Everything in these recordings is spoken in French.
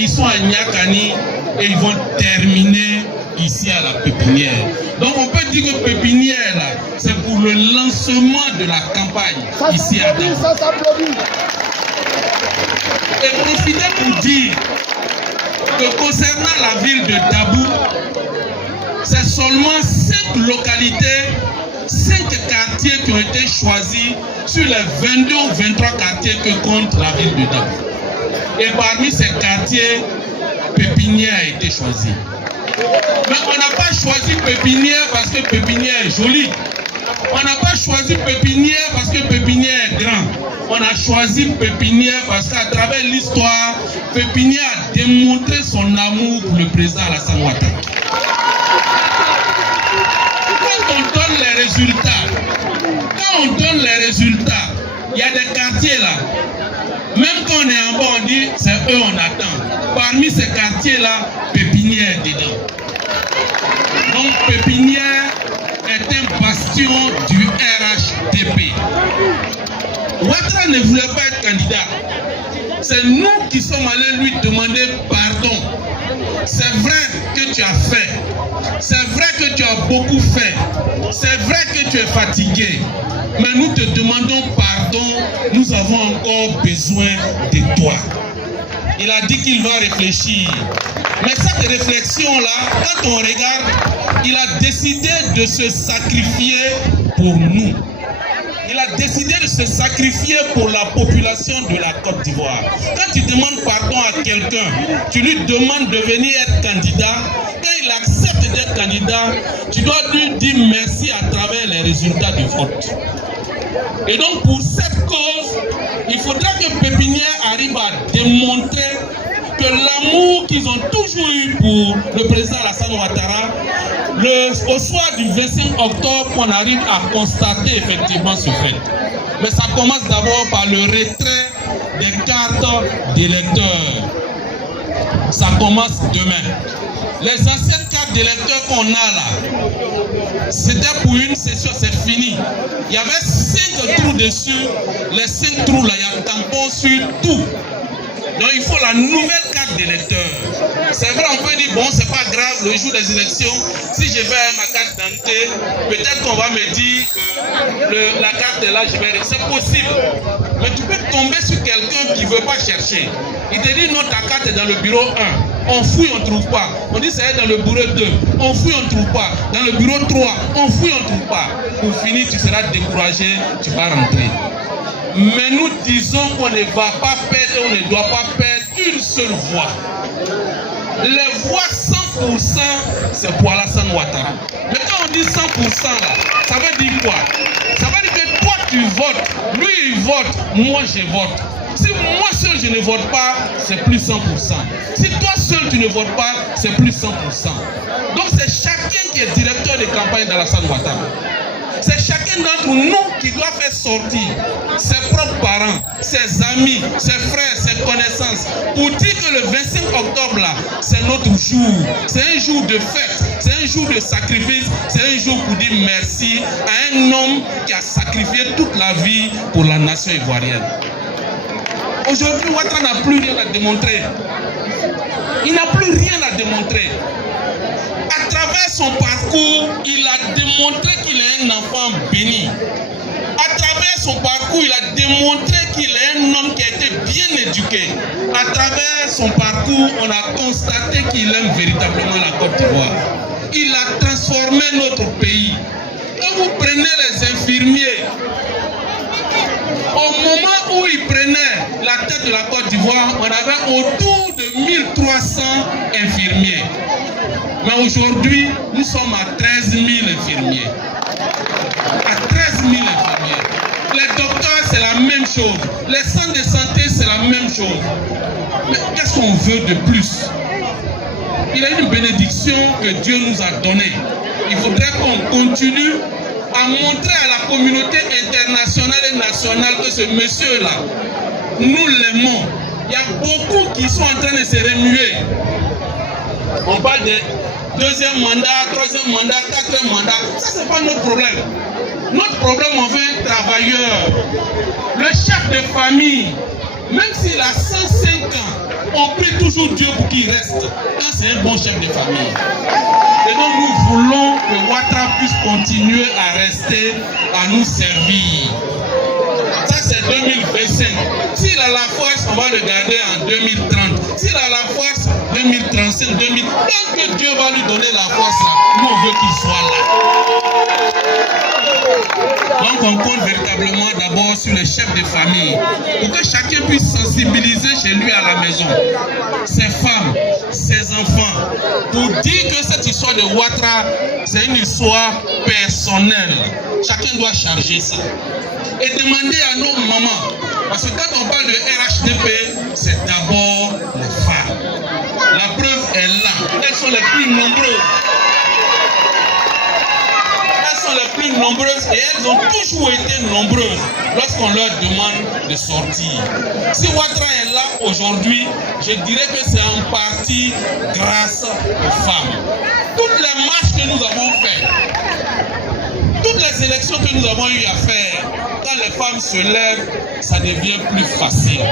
Ils sont à Niakani et ils vont terminer ici à la pépinière. Donc on peut dire que pépinière, c'est pour le lancement de la campagne ici à Dabou. Et profitez pour dire que concernant la ville de Dabou, c'est seulement 5 localités, 5 quartiers qui ont été choisis sur les 22 ou 23 quartiers que compte la ville de Dabou. Et parmi ces quartiers, Pépinière a été choisi. Mais on n'a pas choisi Pépinière parce que Pépinière est jolie. On n'a pas choisi Pépinière parce que Pépinière est grand. On a choisi Pépinière parce qu'à travers l'histoire, Pépinière a démontré son amour pour le président Alassane Ouattara. Quand on donne les résultats, il y a des quartiers là. Même quand on est en bas, on dit c'est eux on attend. Parmi ces quartiers-là, Pépinière est dedans. Donc Pépinière est un bastion du RHDP. Ouattara ne voulait pas être candidat. C'est nous qui sommes allés lui demander pardon. C'est vrai que tu as fait. C'est vrai que tu as beaucoup fait. C'est vrai que tu es fatigué. Mais nous te demandons pardon. Nous avons encore besoin de toi. Il a dit qu'il va réfléchir. Mais cette réflexion-là, quand on regarde, il a décidé de se sacrifier pour nous. Il a décidé de se sacrifier pour la population de la Côte d'Ivoire. Quand tu demandes pardon à quelqu'un, tu lui demandes de venir être candidat. Quand il accepte d'être candidat, tu dois lui dire merci à travers les résultats du vote. Et donc pour cette cause, il faudra que Pépinière arrive à démontrer que l'amour qu'ils ont toujours eu pour le président Alassane Ouattara, au soir du 25 octobre, on arrive à constater effectivement ce fait. Mais ça commence d'abord par le retrait des cartes d'électeurs. Ça commence demain. Les anciennes cartes d'électeurs qu'on a là, c'était pour une session, c'est fini. Il y avait 5 trous dessus. Les 5 trous là, il y a un tampon sur tout. Donc il faut la nouvelle carte d'électeur. C'est vrai, on peut dire, bon, c'est pas grave, le jour des élections, si je vais à ma carte d'identité, peut-être qu'on va me dire que la carte est là, je vais... C'est possible. Mais tu peux tomber sur quelqu'un qui ne veut pas chercher. Il te dit, non, ta carte est dans le bureau 1. On fouille, on ne trouve pas. On dit, c'est dans le bureau 2. On fouille, on ne trouve pas. Dans le bureau 3, on fouille, on ne trouve pas. Pour finir, tu seras découragé, tu vas rentrer. Mais nous disons qu'on ne va pas perdre, on ne doit pas perdre une seule voix. Les voix 100%, c'est pour Alassane Ouattara. Mais quand on dit 100% là, ça veut dire quoi? Ça veut dire que toi tu votes, lui il vote, moi je vote. Si moi seul je ne vote pas, c'est plus 100%. Si toi seul tu ne votes pas, c'est plus 100%. Donc c'est chacun qui est directeur de campagne d'Alassane Ouattara. C'est chacun d'entre nous qui doit faire sortir ses propres parents, ses amis, ses frères, ses connaissances, pour dire que le 25 octobre là, c'est notre jour. C'est un jour de fête, c'est un jour de sacrifice, c'est un jour pour dire merci à un homme qui a sacrifié toute la vie pour la nation ivoirienne. Aujourd'hui, Ouattara n'a plus rien à démontrer. Il n'a plus rien à démontrer. À travers son parcours, il a démontré qu'il est un enfant béni. À travers son parcours, il a démontré qu'il est un homme qui a été bien éduqué. À travers son parcours, on a constaté qu'il aime véritablement la Côte d'Ivoire. Il a transformé notre pays. Quand vous prenez les infirmiers, au moment où ils prenaient la tête de la Côte d'Ivoire, on avait autour de 1300 infirmiers. Mais aujourd'hui, nous sommes à 13 000 infirmiers. À 13 000 infirmiers. Les docteurs, c'est la même chose. Les centres de santé, c'est la même chose. Mais qu'est-ce qu'on veut de plus? Il y a une bénédiction que Dieu nous a donnée. Il faudrait qu'on continue à montrer à la communauté internationale et nationale que ce monsieur-là, nous l'aimons. Il y a beaucoup qui sont en train de se remuer. On parle de deuxième mandat, troisième mandat, quatrième mandat. Ça, c'est pas notre problème. Notre problème, on veut un travailleur. Le chef de famille, même s'il a 105 ans, toujours Dieu pour qu'il reste. Quand c'est un bon chef de famille. Et donc nous voulons que Ouattara puisse continuer à rester, à nous servir. Ça c'est 2025. S'il a la force, on va le garder en 2030. S'il a la force, 2035, 2000. Tant que Dieu va lui donner la force, nous on veut qu'il soit là. Donc on compte véritablement d'abord sur les chefs de famille pour que chacun puisse sensibiliser chez lui à la maison ses femmes, ses enfants, pour dire que cette histoire de Ouattara, c'est une histoire personnelle. Chacun doit charger ça. Et demander à nos mamans, parce que quand on parle de RHDP, c'est d'abord les femmes. La preuve est là. Elles sont les plus nombreuses. Elles sont les plus nombreuses et elles ont toujours été nombreuses lorsqu'on leur demande de sortir. Si Ouattara est là aujourd'hui, je dirais que c'est en partie grâce aux femmes. Toutes les marches que nous avons faites, toutes les élections que nous avons eu à faire, quand les femmes se lèvent, ça devient plus facile.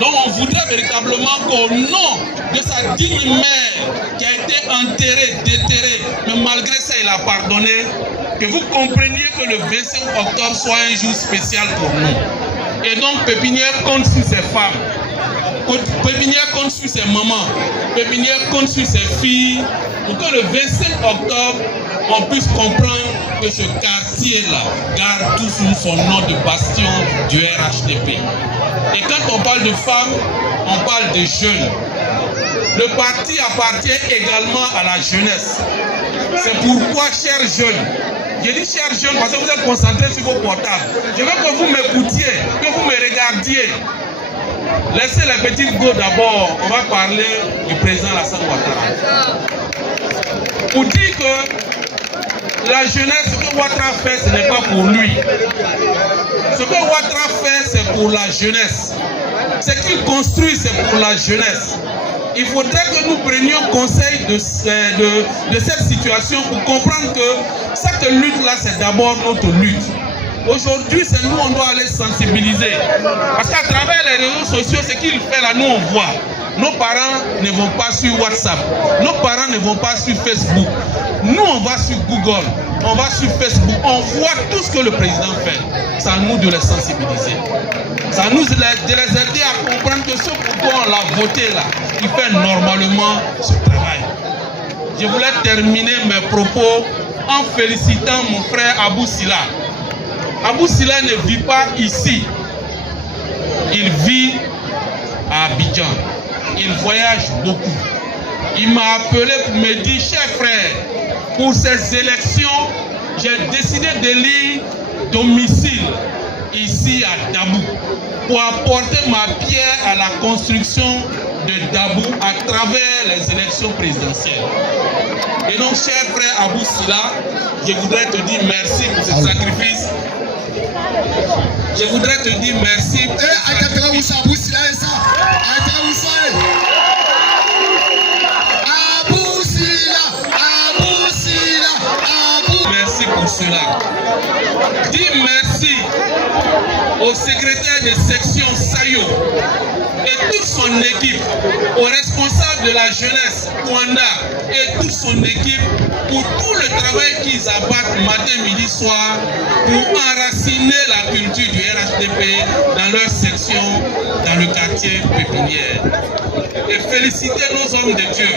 Donc on voudrait véritablement qu'au nom de sa digne mère qui a été enterrée, déterrée, mais malgré ça il a pardonné, que vous compreniez que le 25 octobre soit un jour spécial pour nous. Et donc Pépinière compte sur ses femmes, Pépinière compte sur ses mamans, Pépinière compte sur ses filles, pour que le 25 octobre, on puisse comprendre que ce quartier-là garde toujours son nom de bastion du RHDP. Et quand on parle de femmes, on parle de jeunes. Le parti appartient également à la jeunesse. C'est pourquoi, chers jeunes, je dis chers jeunes parce que vous êtes concentrés sur vos portables. Je veux que vous m'écoutiez, que vous me regardiez. Laissez les petites go d'abord. On va parler du président Alassane Ouattara. Pour dire que la jeunesse, ce que Ouattara fait, ce n'est pas pour lui. Ce que Ouattara fait, c'est pour la jeunesse. Ce qu'il construit, c'est pour la jeunesse. Il faudrait que nous prenions conseil de cette situation pour comprendre que cette lutte-là, c'est d'abord notre lutte. Aujourd'hui, c'est nous, on doit aller sensibiliser. Parce qu'à travers les réseaux sociaux, ce qu'il fait là, nous, on voit. Nos parents ne vont pas sur WhatsApp. Nos parents ne vont pas sur Facebook. Nous, on va sur Google. On va sur Facebook. On voit tout ce que le président fait. C'est à nous de les sensibiliser. C'est à nous de les aider à comprendre que ce pourquoi on l'a voté là, il fait normalement ce travail. Je voulais terminer mes propos en félicitant mon frère Abou Sila. Abou Sila ne vit pas ici. Il vit à Abidjan. Il voyage beaucoup. Il m'a appelé pour me dire, cher frère, pour ces élections, j'ai décidé d'élire domicile ici à Dabou pour apporter ma pierre à la construction de Dabou à travers les élections présidentielles. Et donc, cher frère Abou Sila, je voudrais te dire merci pour ce sacrifice. Je voudrais te dire merci pour merci pour cela. Dis merci au secrétaire de section Sayo et toute son équipe, aux responsables de la jeunesse Kwanda et toute son équipe pour tout le travail qu'ils abattent matin, midi, soir pour enraciner la culture du RHDP dans leur section, dans le quartier Pépinière. Et féliciter nos hommes de Dieu,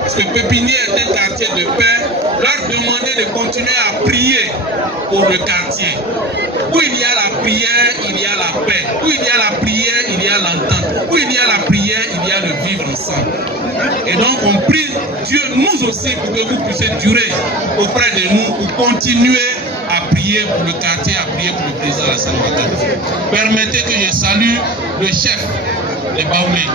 parce que Pépinière est un quartier de paix, leur demander de continuer à prier pour le quartier. Où il y a la prière, il y a la paix. Où il y a la prière, il y a l'entente. Où il y a la prière, il y a le vivre ensemble. Et donc on prie Dieu, nous aussi, pour que vous puissiez durer auprès de nous, pour continuer à prier pour le quartier, à prier pour le président Alassane Ouattara. Permettez que je salue le chef de Baoumé.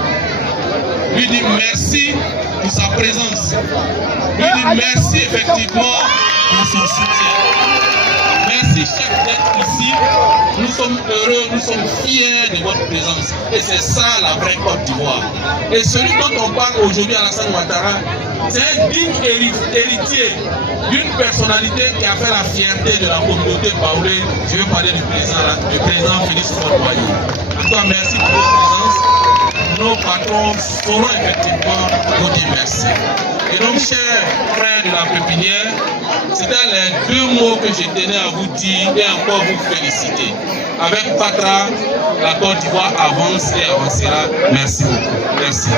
Lui dit merci pour sa présence. Lui dit merci effectivement pour son soutien. Merci chef d'être ici. Nous sommes heureux, nous sommes fiers de votre présence. Et c'est ça la vraie Côte d'Ivoire. Et celui dont on parle aujourd'hui, Alassane Ouattara, c'est un digne héritier d'une personnalité qui a fait la fierté de la communauté baoulée. Je veux parler du président Félix Houphouët-Boigny. En tout cas, merci pour votre présence. nos patrons sauront effectivement vous dire merci. Et donc, chers frères de la pépinière, c'était les deux mots que je tenais à vous dire et encore vous féliciter. Avec Patra, la Côte d'Ivoire avance et avancera. Merci beaucoup. Merci.